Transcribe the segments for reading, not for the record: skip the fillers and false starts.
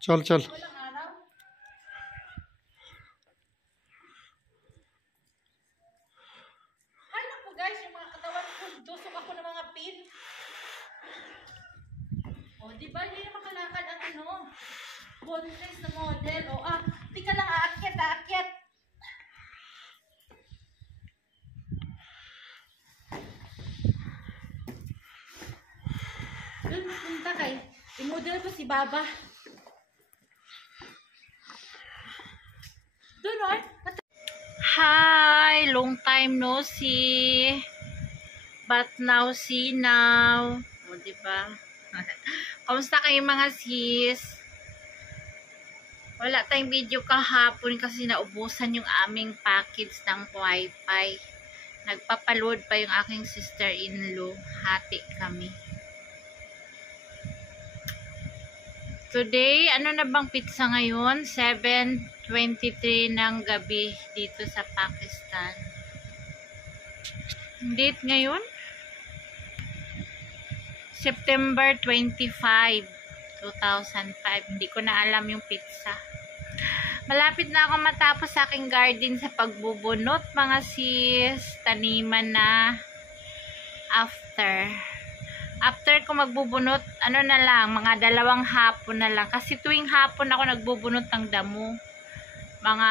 चल चल Hanap ko guys, yung mga katawan ko, tusok ako ng mga pin. O, di ba? Hindi na makalakad ang ano, boneless na model. O, di ka lang aakyat. Doon, punta kay. I-model ko si Baba. Doon, o. Hi! Long time no see. But now see now. O, diba? Kamusta kayo mga sis? Wala tayong video kahapon kasi naubusan yung aming package ng wifi. Nagpapaload pa yung aking sister-in-law. Hati kami. Today, ano na bang pizza ngayon? 7:23 ng gabi dito sa Pakistan. Date ngayon? September 25, 2005. Hindi ko na alam yung pizza. Malapit na ako matapos sa aking garden sa pagbubunot, mga sis. Taniman na after ko magbubunot, ano na lang, mga 2 hapon na lang. Kasi tuwing hapon ako nagbubunot ng damo. Mga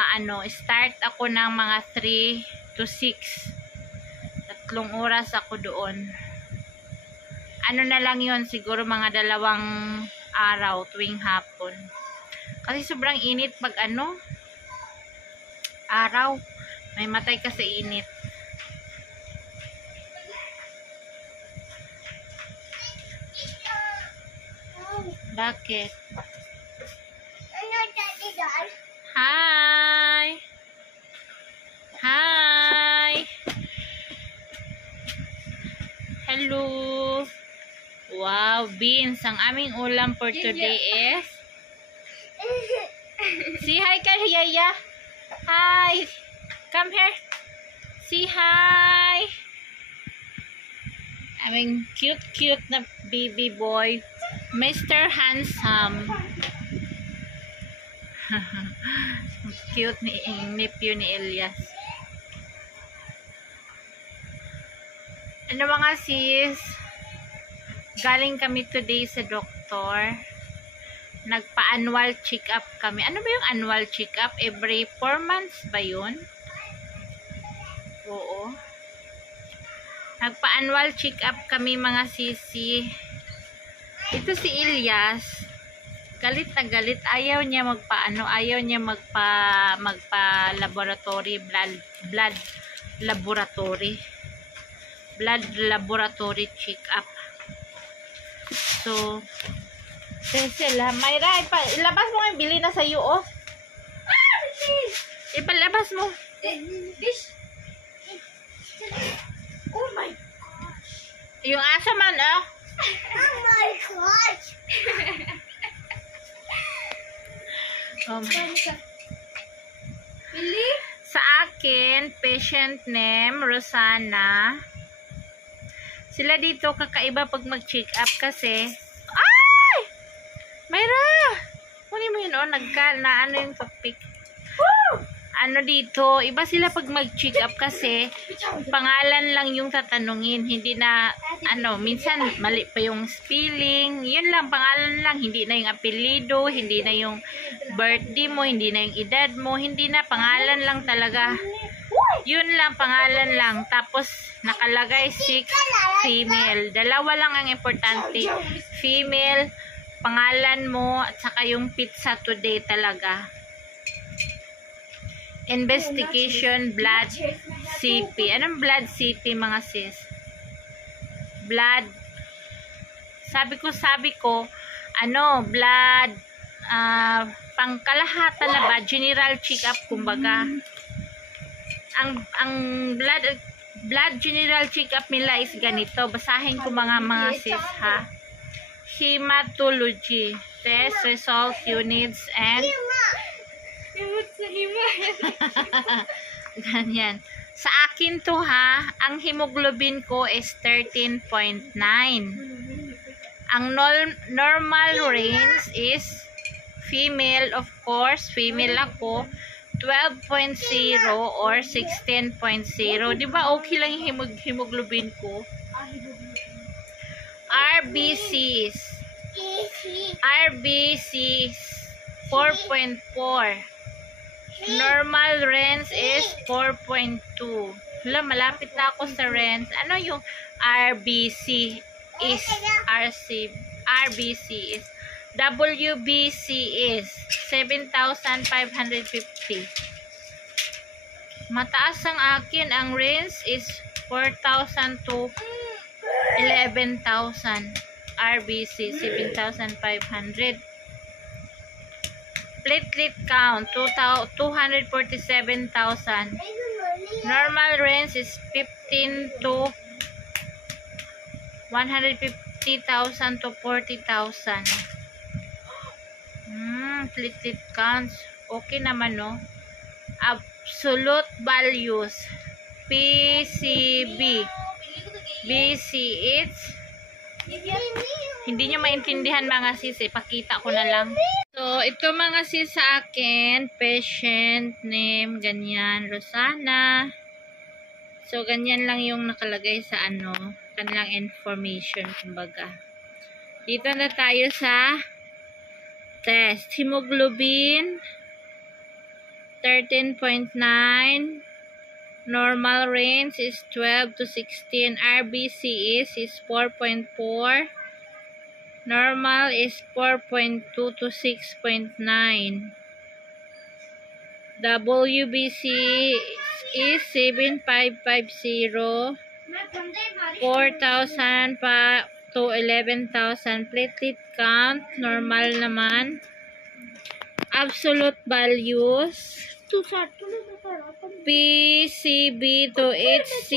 start ako ng mga 3 to 6. 3 oras ako doon. Ano na lang yun, siguro mga 2 araw tuwing hapon. Kasi sobrang init pag araw. May matay ka sa init. Bakit? Hi! Hi! Hello! Wow, beans. Ang aming ulam for today is... Say hi ka, Yaya! Hi! Come here! Say hi! Aming cute na baby boy. Mr. Handsome. Cute ni nephew ni Elias. Ano mga sis? Galing kami today sa doktor. Nagpa-annual check-up kami. Ano ba yung annual check-up? Every 4 months ba yun? Oo. Nagpa-annual check-up kami mga sisi. Ito si Elias. Galit na galit. Ayaw niya ayaw niya magpa-laboratory, blood laboratory check-up. So, sila, Mayra, ilabas mo yung bili na sa iyo, oh. Ipalabas mo. Oh my gosh. Yung asa man, oh. Oh my gosh. Oh my. Really? Sa akin, patient name, Rosana. Sila dito kakaiba pag mag-check up kasi. Ay! Mayra! Kunin mo yun, oh. Ano yung topic? Ano dito, iba sila pag mag-check up kasi pangalan lang yung tatanungin, hindi na minsan mali pa yung spelling, yun lang, pangalan lang, hindi na yung apelido, hindi na yung birthday mo, hindi na yung edad mo, hindi na, pangalan lang talaga, yun lang, pangalan lang, tapos nakalagay 6 female, 2 lang ang importante, female, pangalan mo, at saka yung pizza today talaga. Investigation, blood, CP. Anong blood CP mga sis? Blood. Sabi ko, blood, pangkalahatan na ba? General check-up, kumbaga. Ang blood general check-up nila is ganito. Basahin ko mga sis, ha? Hematology. Test, result, units, and... Ganyan. Sa akin to ha, ang hemoglobin ko is 13.9. Ang normal range is female, of course, female ako, 12.0 or 16.0. Di ba okay lang yung hemoglobin ko? RBCs. RBCs 4.4. Normal range is 4.2. Hala, malapit na ako sa range. Ano yung RBC is? RBC is. WBC is 7,550. Mataas ang akin. Ang range is 4,000 to 11,000. RBC 7,500. Platelet count 247,000. Normal range is 15 to 150,000 to 40,000. Platelet counts okay naman, no? Absolute values PCB BCH. Hindi nyo maintindihan mga sis, pakita ko na lang. So, ito mga sis sa akin, patient name, ganyan, Rosana. So, ganyan lang yung nakalagay sa kanilang information, kumbaga. Dito na tayo sa test. Hemoglobin, 13.9. Normal range is 12 to 16. RBC is 4.4. Normal is 4.2 to 6.9. WBC is 7,550. 4,000 to 11,000. Platelet count, normal naman. Absolute values, PCB to HC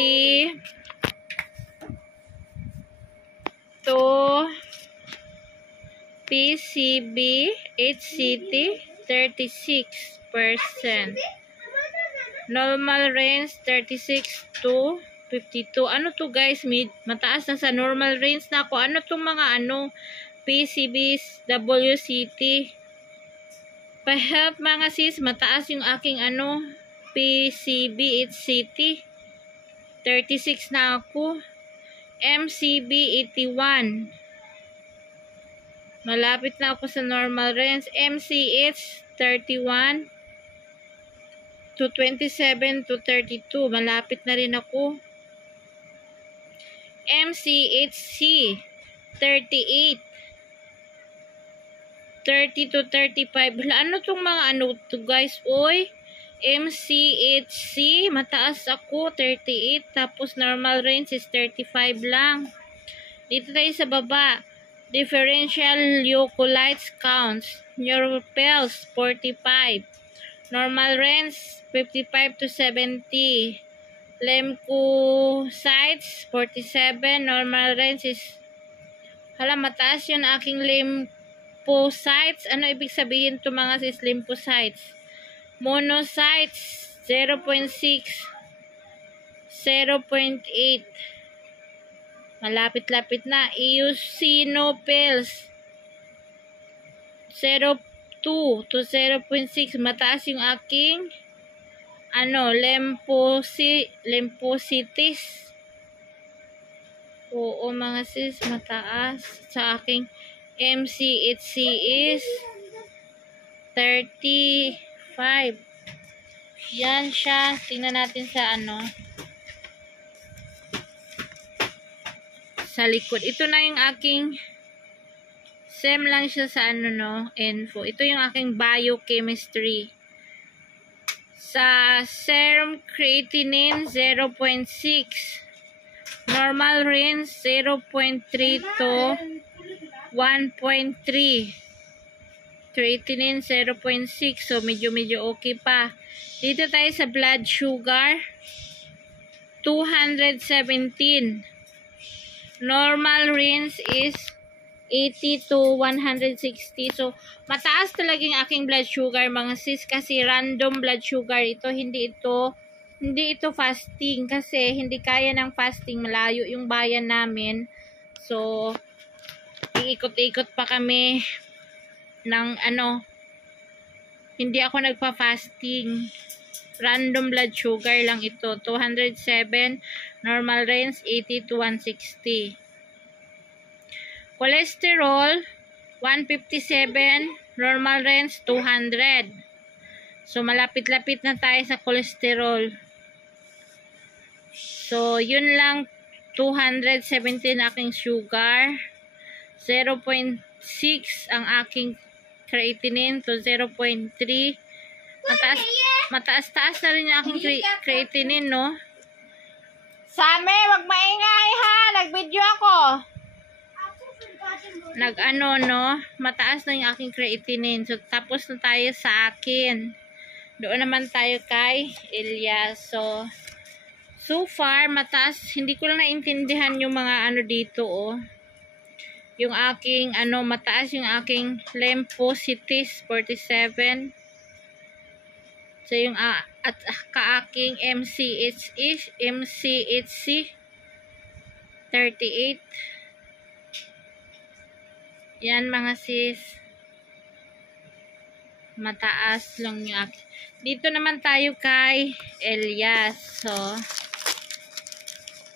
to PCB HCT 36%. Normal range 36 to 52. Ano to guys? Mataas na sa normal range na ako. Ano tong mga PCBs, WCT? Pa-help mga sis, mataas yung aking PCB HCT. 36 na ako. MCB 81. Malapit na ako sa normal range. MCH 31 to 27 to 32. Malapit na rin ako. MCHC 38. 30 to 35. Ano tong mga to guys? Oy, MCHC, mataas ako, 38. Tapos normal range is 35 lang. Dito tayo sa baba. Differential leukocytes counts. Neutrophils, 45. Normal range, 55 to 70. Lymphocytes, 47. Normal range is, mataas yun aking lymphocytes. Ano ibig sabihin to mga sis? Lymphocytes. Monocytes 0.6, 0.8. Malapit-lapit na. Eosinophils 0.2 to 0.6. Mataas yung aking lymphocytes. Oo mga sis, mataas sa aking MCHC is 35. Yan siya. Tingnan natin sa sa likod. Ito na yung aking same lang siya sa info. Ito yung aking biochemistry. Sa serum creatinine 0.6. Normal range 0.3 to 1.3. Creatinine 0.6. So medyo okay pa. Dito tayo sa blood sugar 217. Normal range is 80 to 160. So mataas talaga yung aking blood sugar mga sis, kasi random blood sugar ito. Hindi ito fasting, kasi hindi kaya ng fasting, malayo yung bayan namin. So iikot-ikot pa kami ng Hindi ako nagpa-fasting. Random blood sugar lang ito. 207, normal range 80 to 160. Cholesterol 157, normal range 200. So malapit-lapit na tayo sa cholesterol. So yun lang, 217 aking sugar. 0.6 ang aking creatinine to 0.3. Mataas-taas na rin yung aking creatinine, no? Same, wag maingay ha! Nag-video ako! Nag-ano, no? Mataas na yung aking creatinine. So, tapos na tayo sa akin. Doon naman tayo kay Elias. So far, mataas. Hindi ko lang naintindihan yung mga ano dito, oh. Yung aking, mataas yung aking lymphocytes, 47. So, yung at kaaking MCHC, 38. Yan mga sis. Mataas lang yung aking. Dito naman tayo kay Elias. So,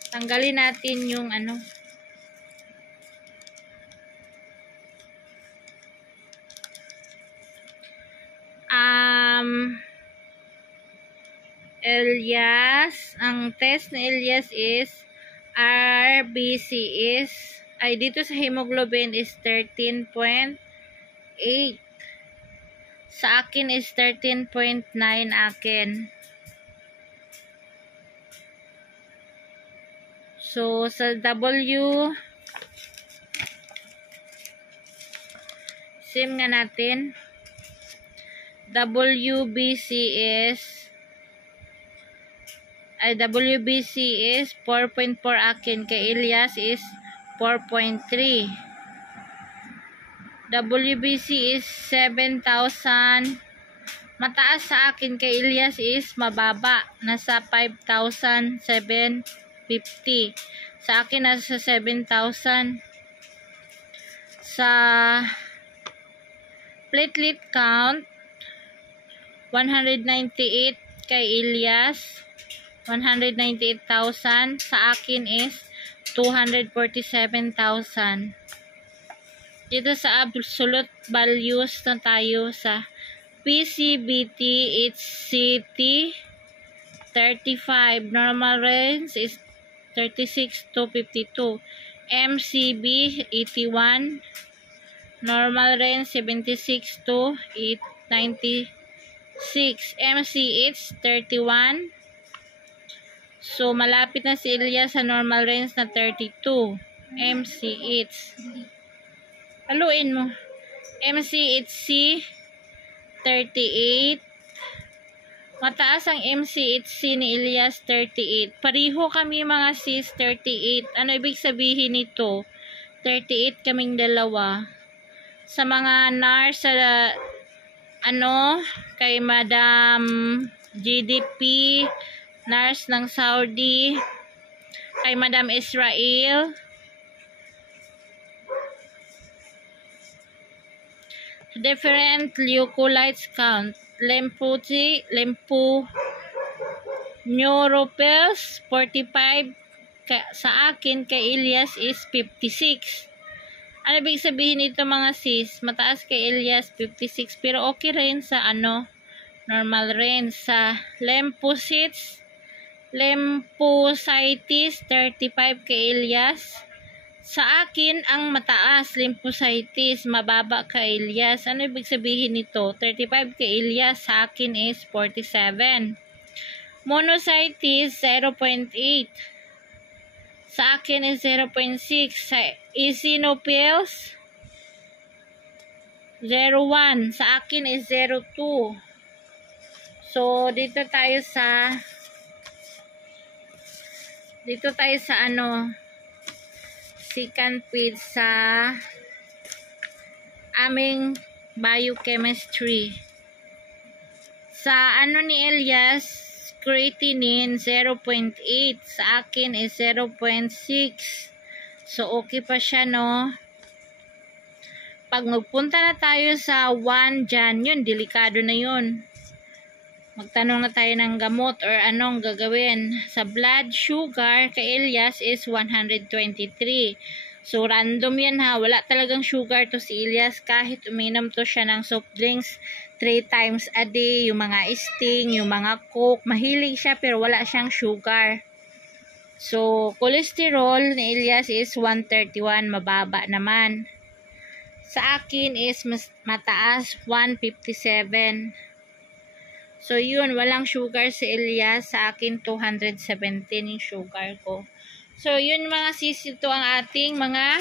tanggalin natin yung Elias, ang test ni Elias is RBC dito sa hemoglobin is 13.8. Sa akin is 13.9 akin. So sa sim nga natin, WBC is 4.4 akin, kay Elias is 4.3. WBC is 7,000. Mataas sa akin, kay Elias is mababa. Nasa 5,750. Sa akin nasa 7,000. Sa platelet count 198 kay Elias, 198,000. Sa akin is 247,000. Dito sa absolute values na tayo sa PCBT, HCT 35, normal range is 36 to 52. MCB 81, normal range 76 to 96. MCH 31. So malapit na si Elias sa normal range na 32. MCH. Haluin mo. MCHC 38. Mataas ang MCHC ni Elias, 38. Pariho kami mga sis, 38. Ano ibig sabihin nito? 38 kaming dalawa. Sa mga nurse sa kay Madam GDP, nurse ng Saudi, kay Madam Israel, different leukocytes count, neutrophils 45, sa akin kay Elias is 56. Ano ibig sabihin nito mga sis? Mataas kay Elias 56, pero okay rin sa normal range. Sa lymphocytes 35 kay Elias. Sa akin, ang mataas, lymphocytes, mababa kay Elias. Ano ibig sabihin nito? 35 kay Elias, sa akin is 47. Monocytes, 0.8. Sa akin is 0.6. Sa eosinophils, 0.1. Sa akin is 0.2. So, dito tayo sa second page sa aming biochemistry. Sa ni Elias, creatinine 0.8, sa akin is 0.6. So okay pa siya, no? pag magpunta na tayo sa 1 Jan, yun, delikado na yun. Magtanong na tayo ng gamot or anong gagawin. Sa blood sugar, kay Elias is 123. So, random yan ha. Wala talagang sugar to si Elias. Kahit uminom to siya ng soft drinks 3 times a day, yung mga Sting, yung mga Coke, mahilig siya pero wala siyang sugar. So, cholesterol ni Elias is 131, mababa naman. Sa akin is mas mataas, 157. So, yun, walang sugar si Elias. Sa akin, 217 yung sugar ko. So, yun mga sis, ito ang ating mga,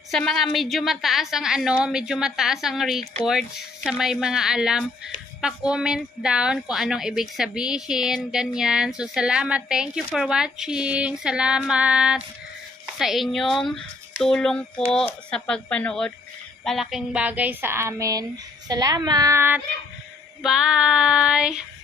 sa mga medyo mataas ang medyo mataas ang records, sa may mga alam, pa-comment down kung anong ibig sabihin, ganyan. So, salamat. Thank you for watching. Salamat sa inyong tulong po sa pagpanood. Malaking bagay sa amin. Salamat. Bye!